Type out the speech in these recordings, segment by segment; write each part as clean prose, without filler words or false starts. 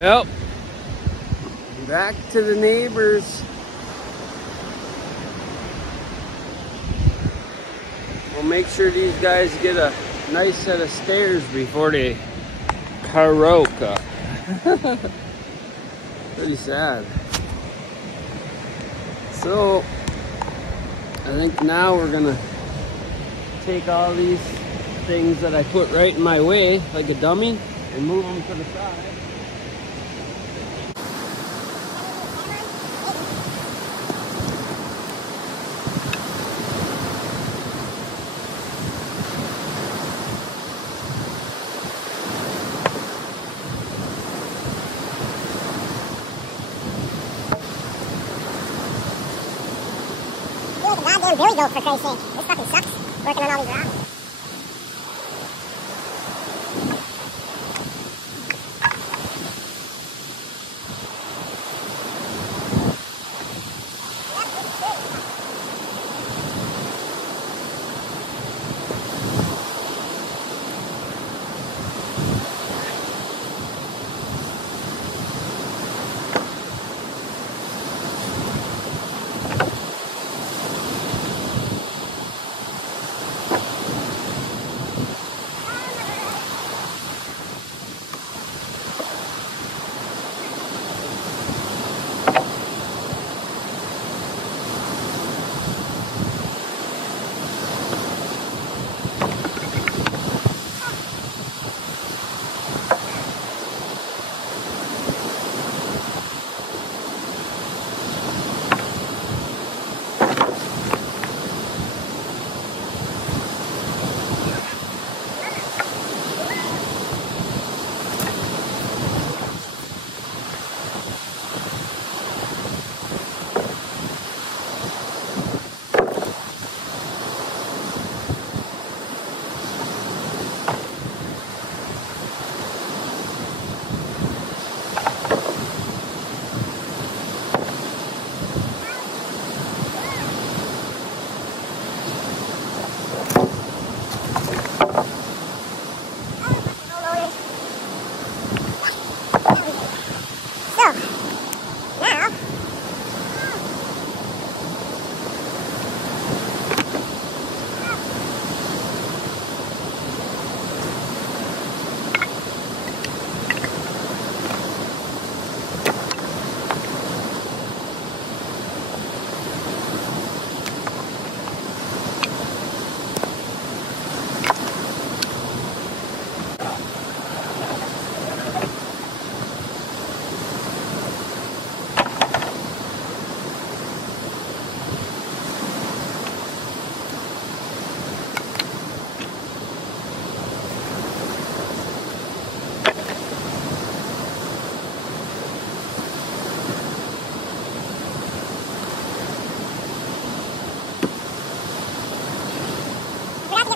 Well, back to the neighbors. We'll make sure these guys get a nice set of stairs before they karaoke. Pretty sad. So, I think now we're gonna take all these things that I put right in my way, like a dummy, and move them to the side. Goddamn billy goat, for Christ's sake. This fucking sucks, working on all these rocks.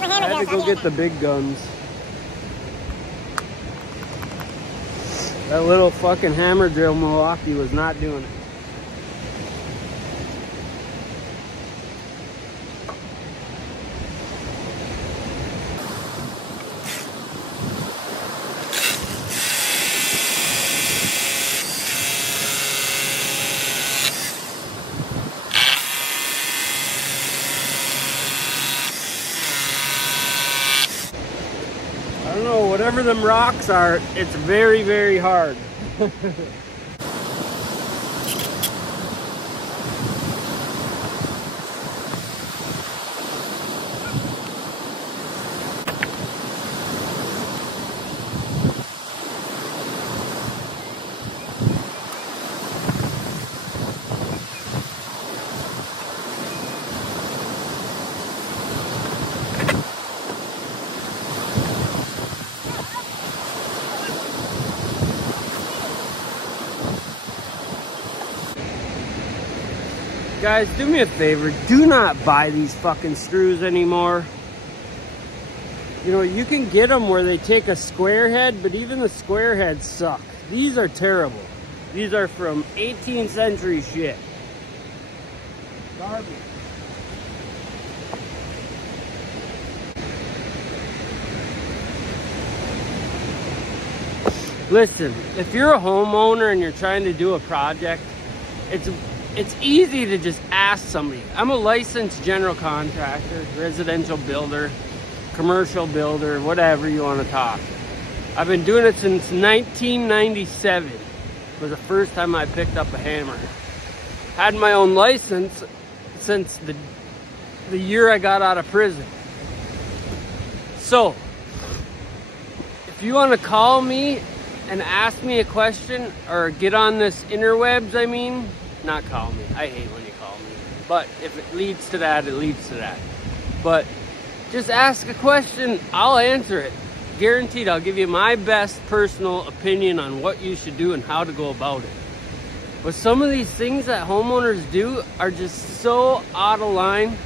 I had to go get the big guns. That little fucking hammer drill Milwaukee was not doing it. I don't know, whatever them rocks are, it's very, very hard. Guys, do me a favor, do not buy these fucking screws anymore. You know, you can get them where they take a square head, but even the square heads suck. These are terrible. These are from 18th century shit. Garbage. Listen, if you're a homeowner and you're trying to do a project, it's easy to just ask somebody. I'm a licensed general contractor, residential builder, commercial builder, whatever you want to talk. I've been doing it since 1997 was the first time I picked up a hammer. Had my own license since the year I got out of prison. So, if you want to call me and ask me a question, or get on this interwebs, I mean, not call me. I hate when you call me. But if it leads to that, it leads to that. But just ask a question, I'll answer it. Guaranteed, I'll give you my best personal opinion on what you should do and how to go about it. But some of these things that homeowners do are just so out of line.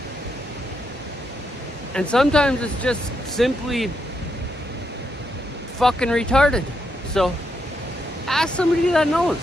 And sometimes it's just simply fucking retarded. So, ask somebody that knows.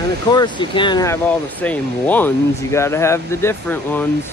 And of course, you can't have all the same ones. You gotta have the different ones.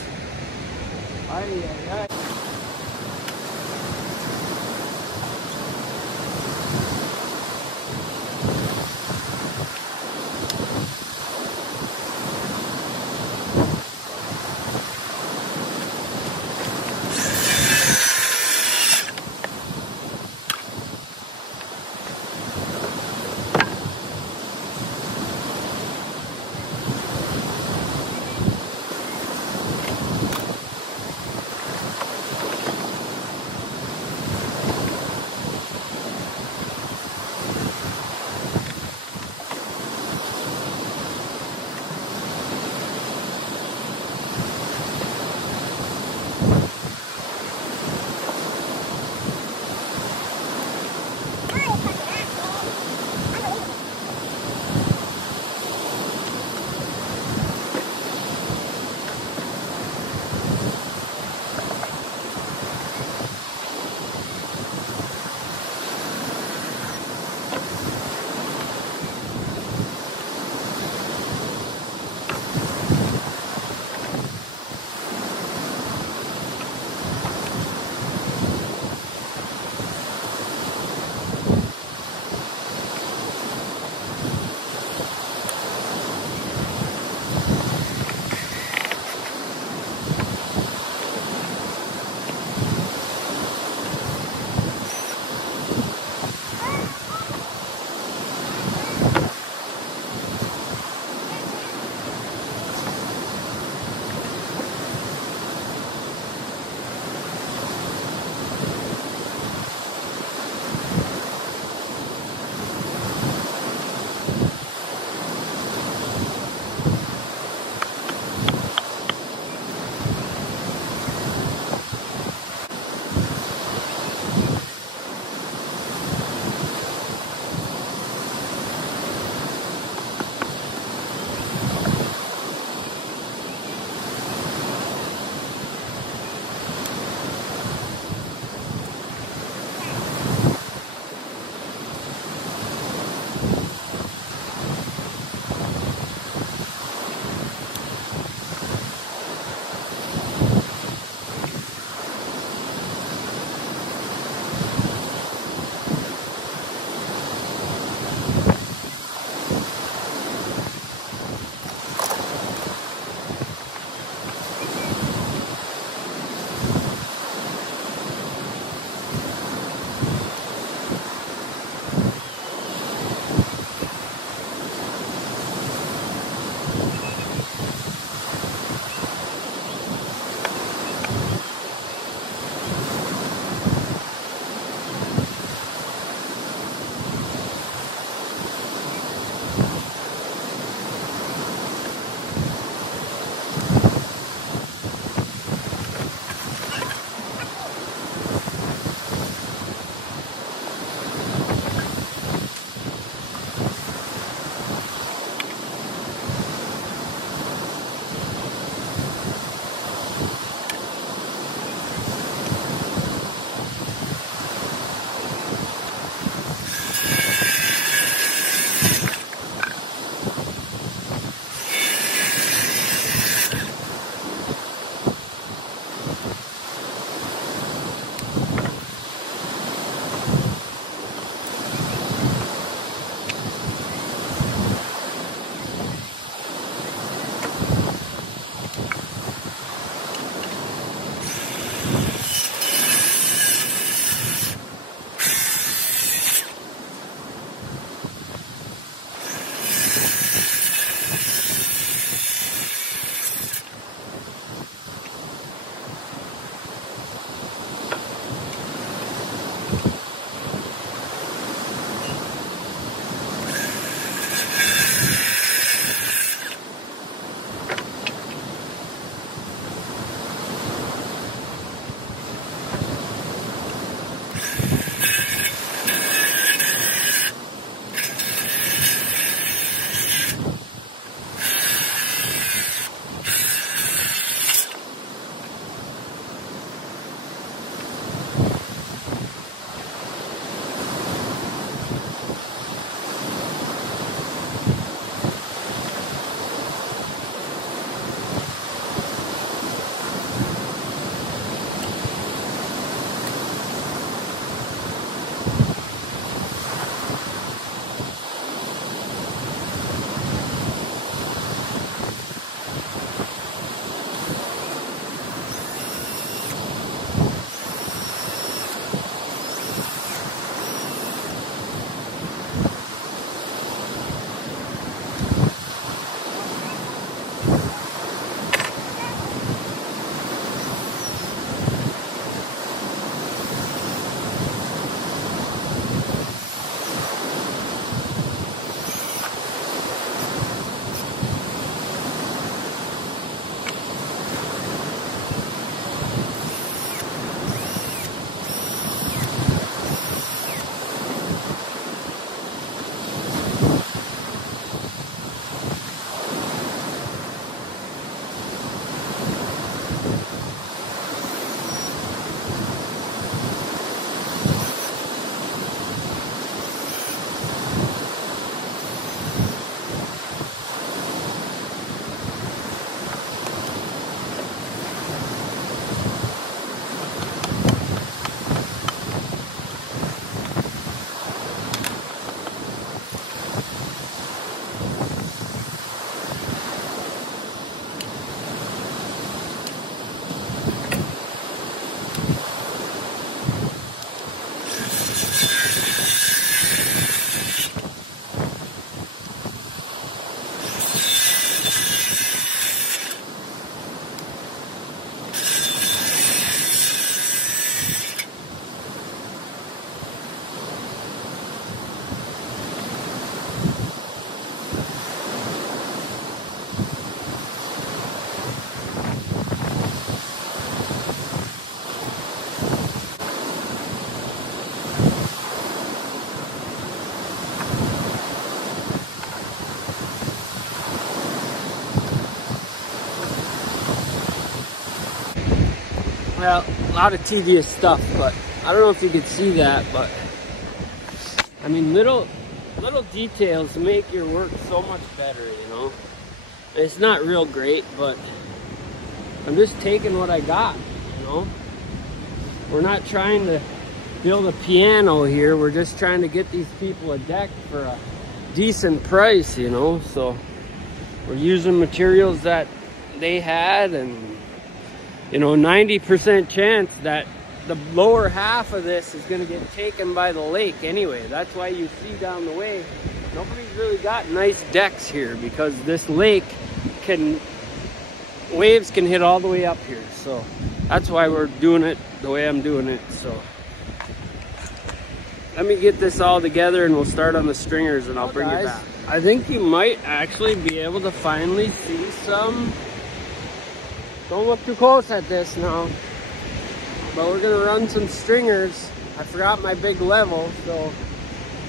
a lot of tedious stuff, but I don't know if you could see that, but I mean, little details make your work so much better, you know. It's not real great, but I'm just taking what I got, you know. We're not trying to build a piano here. We're just trying to get these people a deck for a decent price, you know. So we're using materials that they had, and you know, 90% chance that the lower half of this is going to get taken by the lake anyway. That's why you see down the way, nobody's really got nice decks here, because this lake waves can hit all the way up here. So that's why we're doing it the way I'm doing it. So let me get this all together and we'll start on the stringers, and I'll bring you back. I think you might actually be able to finally see some. Don't look too close at this now. But we're gonna run some stringers. I forgot my big level, so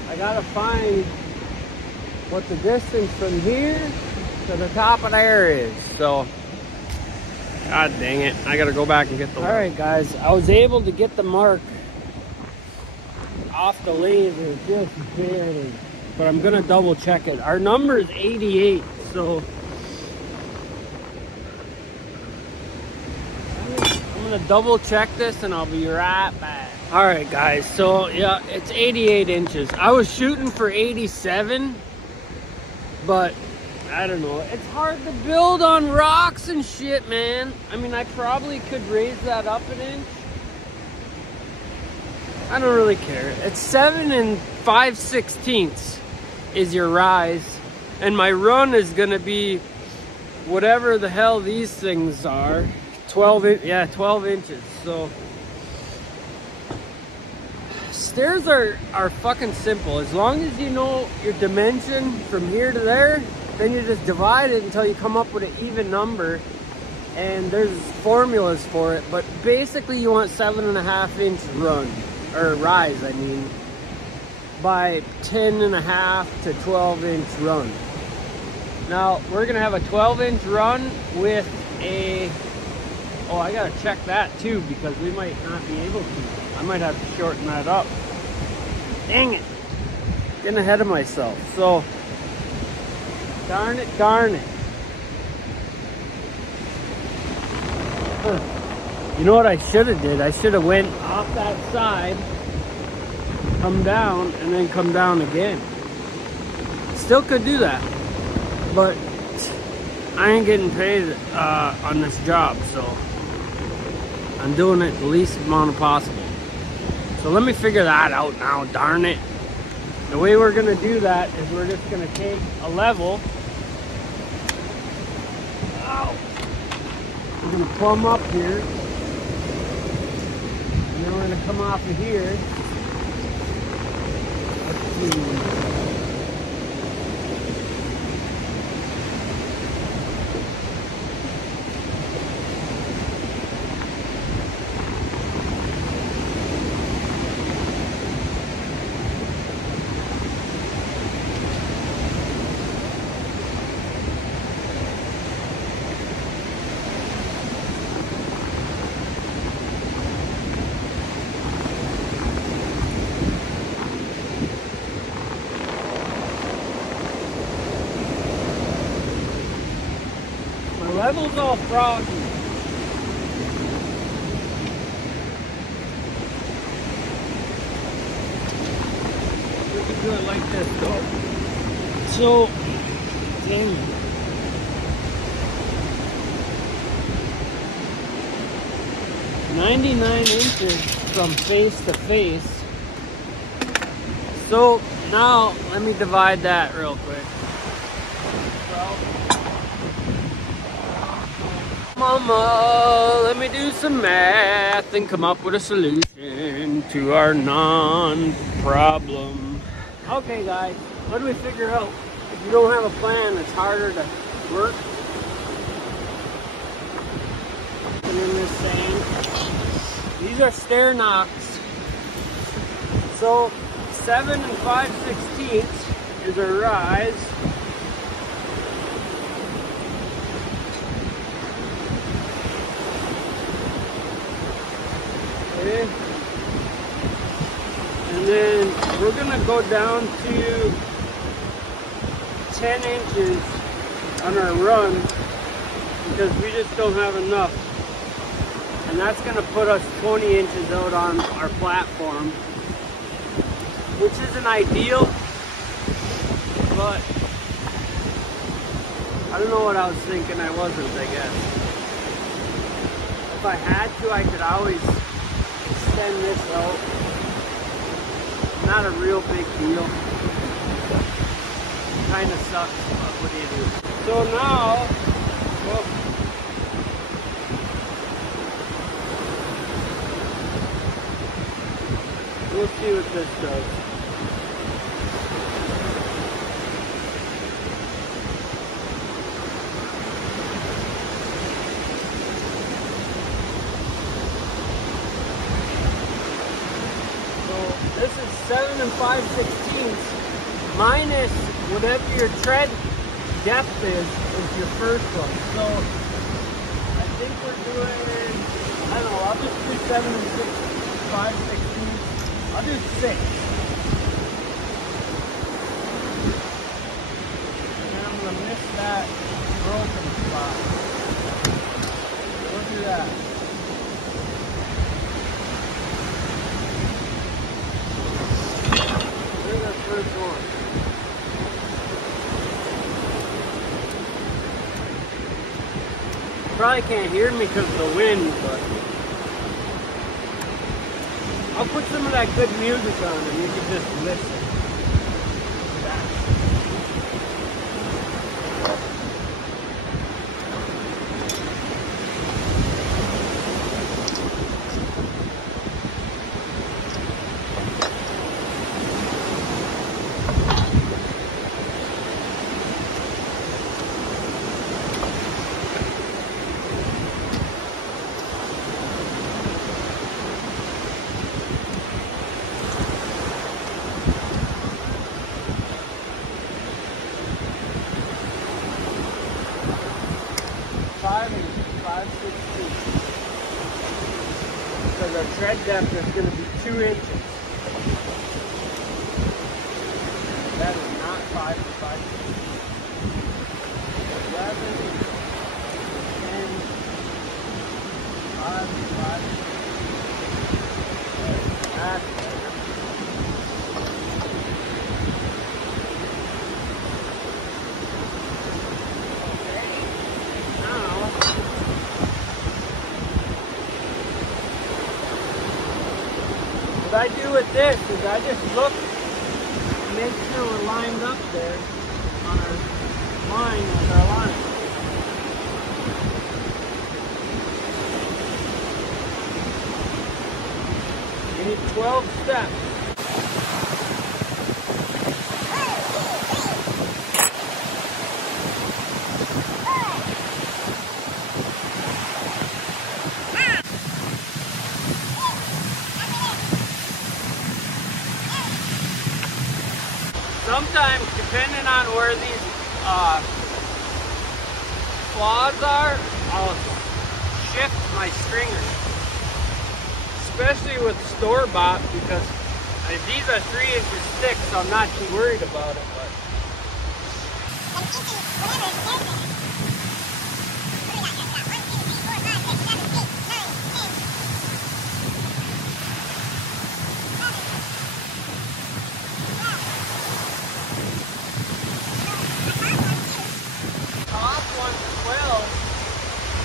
I gotta find what the distance from here to the top of there is. So, god dang it, I gotta go back and get the level. All right, guys, I was able to get the mark off the laser just barely, but I'm gonna double check it. Our number is 88, so I'm gonna double check this and I'll be right back. All right, guys, so yeah, it's 88 inches. I was shooting for 87, but I don't know. It's hard to build on rocks and shit, man. I mean, I probably could raise that up an inch. I don't really care. It's 7 5/16 is your rise, and my run is gonna be whatever the hell these things are. 12 inches. So stairs are fucking simple. As long as you know your dimension from here to there, then you just divide it until you come up with an even number, and there's formulas for it. But basically you want 7.5 inch run, or rise, I mean, by 10.5 to 12 inch run. Now we're gonna have a 12 inch run with a, oh, I gotta check that too, because we might not be able to. I might have to shorten that up. Dang it. Getting ahead of myself. So, darn it. You know what I should have did? I should have went off that side, come down, and then come down again. Still could do that, but I ain't getting paid on this job, so I'm doing it the least amount of possible. So let me figure that out now, darn it. The way we're gonna do that is we're just gonna take a level. Ow. We're gonna plumb up here. And then we're gonna come off of here. Let's see. Level's all froggy. We can do it like this though. So, dang it. "99 inches from face to face." So now let me divide that real quick. Mama, let me do some math and come up with a solution to our non-problem. Okay, guys, what do we figure out? If you don't have a plan, it's harder to work. And in this thing, these are stair knocks. So 7 5/16 is a rise. we're gonna go down to 10 inches on our run because we just don't have enough. And that's gonna put us 20 inches out on our platform, which isn't ideal, but I don't know what I was thinking. I wasn't, I guess. If I had to, I could always extend this out. Not a real big deal. Kind of sucks, but what do you do? So now, well, we'll see what this does. This is 7 5/16 minus whatever your tread depth is your first one. So I think we're doing, I don't know, I'll just do 7 5/16. I'll do 6. And then I'm gonna miss that broken spot. We'll do that. There's our first one. Probably can't hear me because of the wind, but I'll put some of that good music on and you can just listen. Because our tread depth is going to be 2 inches. That is not 5 to 5. 11, 10, 5 to 5. That's better. What I do with this is I just look and make sure we're lined up there on our line with our line. You need 12 steps. Sometimes, depending on where these flaws are, I'll shift my stringers. Especially with store-bought, because these are 3 inches thick, so I'm not too worried about it. But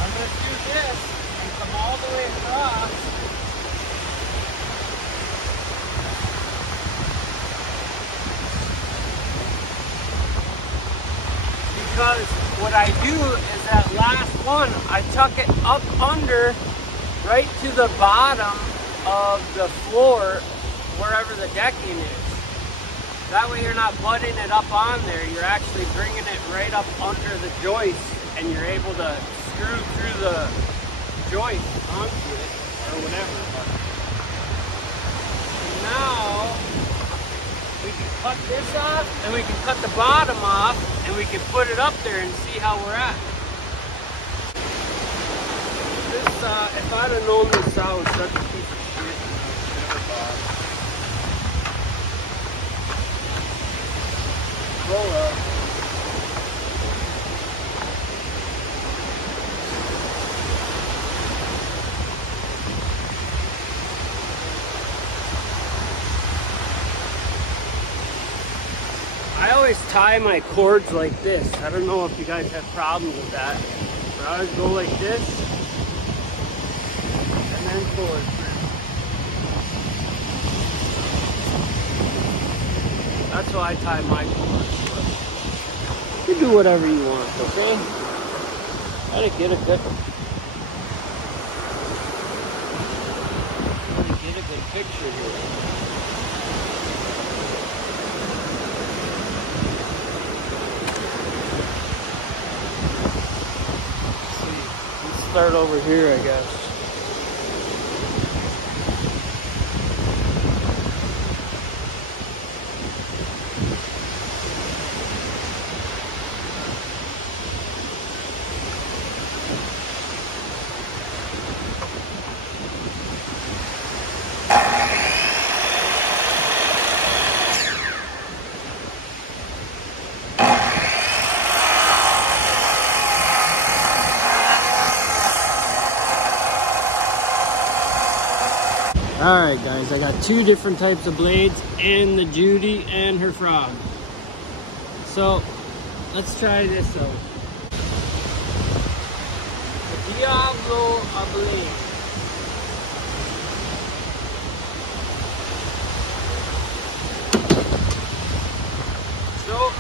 I'm going to do this and come all the way across. Because what I do is that last one, I tuck it up under, right to the bottom of the floor, wherever the decking is. That way you're not butting it up on there, you're actually bringing it right up under the joist and you're able to screw through the joist onto it or whatever. And now we can cut this off and we can cut the bottom off and we can put it up there and see how we're at. This if I'd have known this saw was such a piece of shit, I would never bought it. always tie my cords like this. I don't know if you guys have problems with that. But I always go like this and then pull it through. That's why I tie my cords. You do whatever you want, okay? Gotta get a good picture here. Let's start over here, I guess. Alright guys, I got two different types of blades and the Judy and her frog. So, let's try this out. The Diablo a blade. So,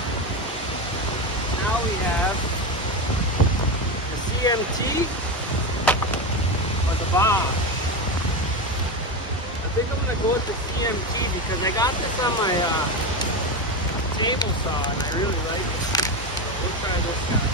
now we have the CMT or the Boss. I think I'm going to go with the CMT because I got this on my table saw and I really like it. So we'll try this guy.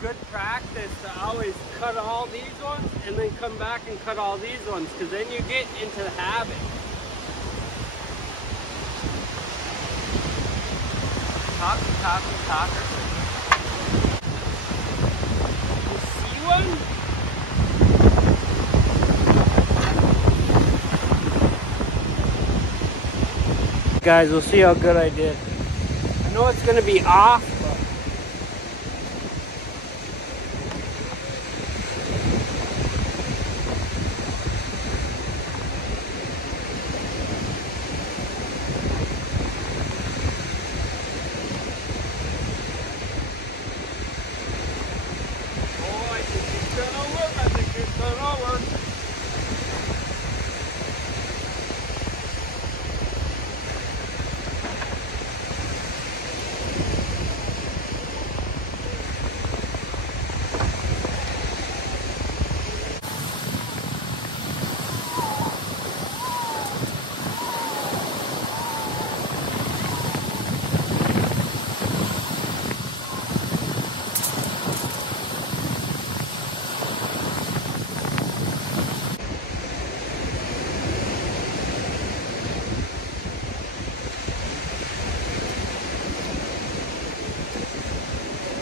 Good practice to always cut all these ones and then come back and cut all these ones because then you get into the habit. Talker. You see one? Guys, we'll see how good I did. I know it's going to be off.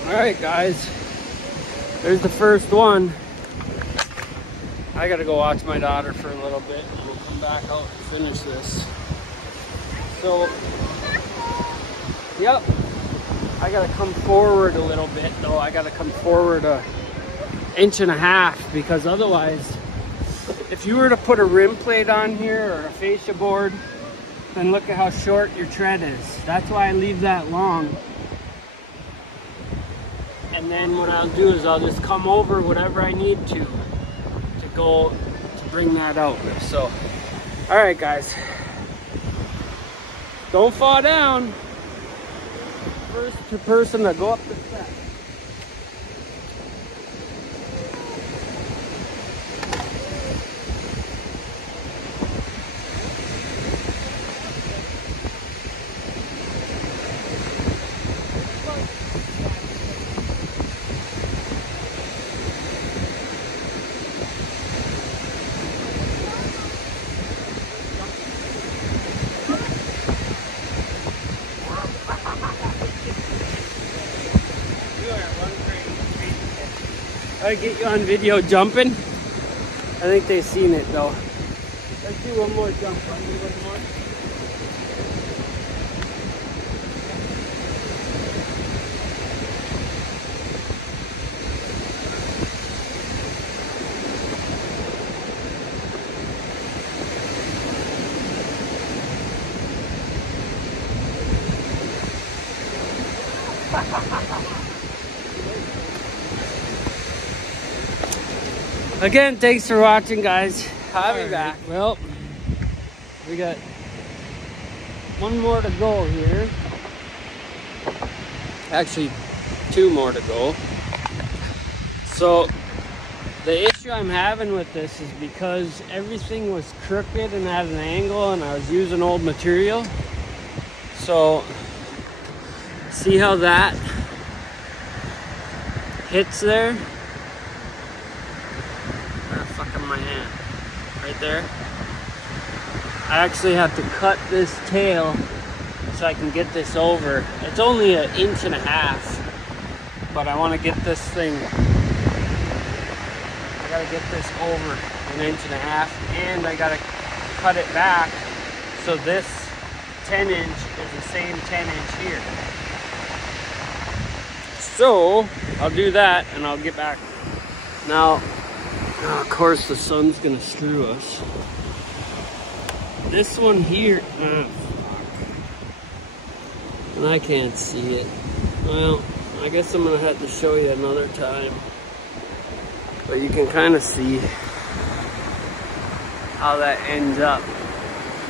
All right, guys, there's the first one. I gotta go watch my daughter for a little bit and we'll come back out and finish this. So, yep, I gotta come forward a little bit though. I gotta come forward 1.5 inches because otherwise, if you were to put a rim plate on here or a fascia board, then look at how short your tread is. That's why I leave that long. And then what I'll do is I'll just come over whatever I need to go to bring that out. So, all right, guys, don't fall down. First person to go up the steps. I get you on video jumping. I think they've seen it though. Let's do one more jump. I'll do one more. Again, thanks for watching, guys. I'll be back. Well, we got one more to go here. Actually, 2 more to go. So, the issue I'm having with this is because everything was crooked and at an angle and I was using old material. So, see how that hits there? My hand right there. I actually have to cut this tail so I can get this over. It's only 1.5 inches, but I want to get this thing, I gotta get this over 1.5 inches, and I gotta cut it back so this 10 inch is the same 10 inch here. So I'll do that and I'll get back. Now, of course, the sun's gonna screw us. This one here, and I can't see it. Well, I guess I'm gonna have to show you another time. But you can kind of see how that ends up.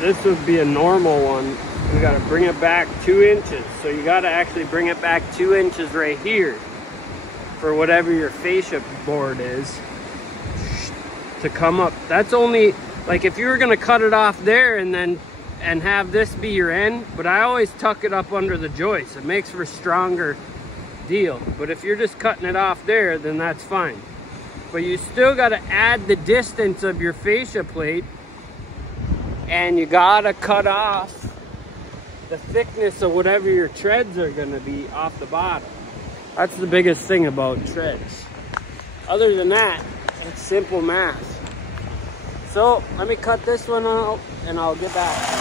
This would be a normal one. We gotta bring it back 2 inches. So you gotta actually bring it back 2 inches right here for whatever your fascia board is to come up. That's only, like if you were gonna cut it off there and have this be your end, but I always tuck it up under the joist. It makes for a stronger deal. But if you're just cutting it off there, then that's fine. But you still gotta add the distance of your fascia plate, and you gotta cut off the thickness of whatever your treads are gonna be off the bottom. That's the biggest thing about treads. Other than that, it's simple math. So let me cut this one out and I'll get back.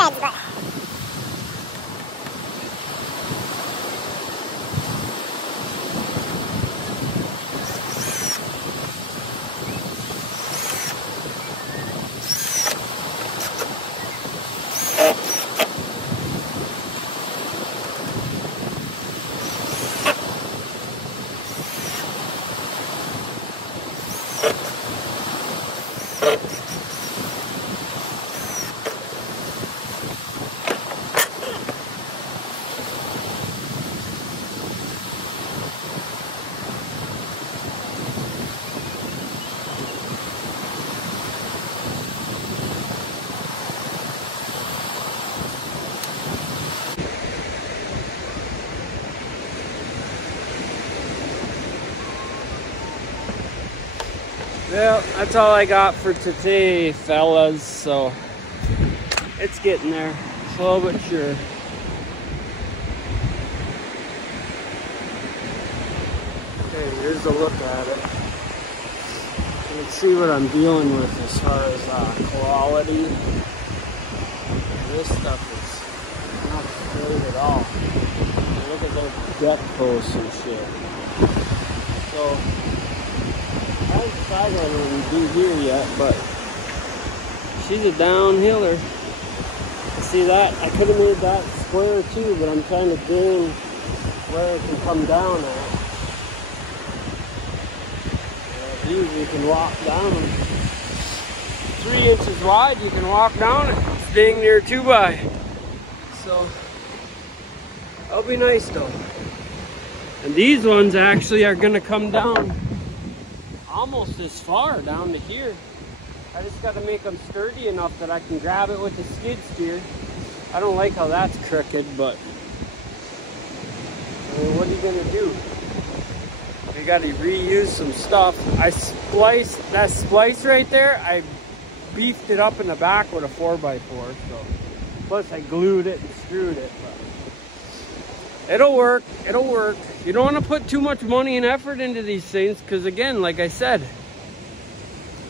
shreds, but well, that's all I got for today, fellas. So it's getting there, slow but sure. Okay, here's a look at it. Let's see what I'm dealing with as far as quality. This stuff is not straight at all. Look at those deck posts and shit. So I haven't decided what I'm going to do here yet, but she's a downhiller. See that? I could have made that square too, but I'm trying to gain where it can come down at. These you can walk down. 3 inches wide, you can walk down it. It's dang near 2x. So that'll be nice though. And these ones actually are going to come down almost as far down to here. I just got to make them sturdy enough that I can grab it with the skid steer. I don't like how that's crooked, but I mean, what are you going to do? You got to reuse some stuff. I spliced that splice right there. I beefed it up in the back with a 4x4. So plus I glued it and screwed it. But it'll work. It'll work. You don't want to put too much money and effort into these things because, again, like I said,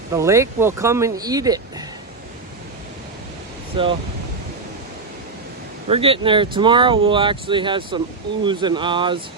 the lake will come and eat it. So we're getting there. Tomorrow we'll actually have some oohs and ahs.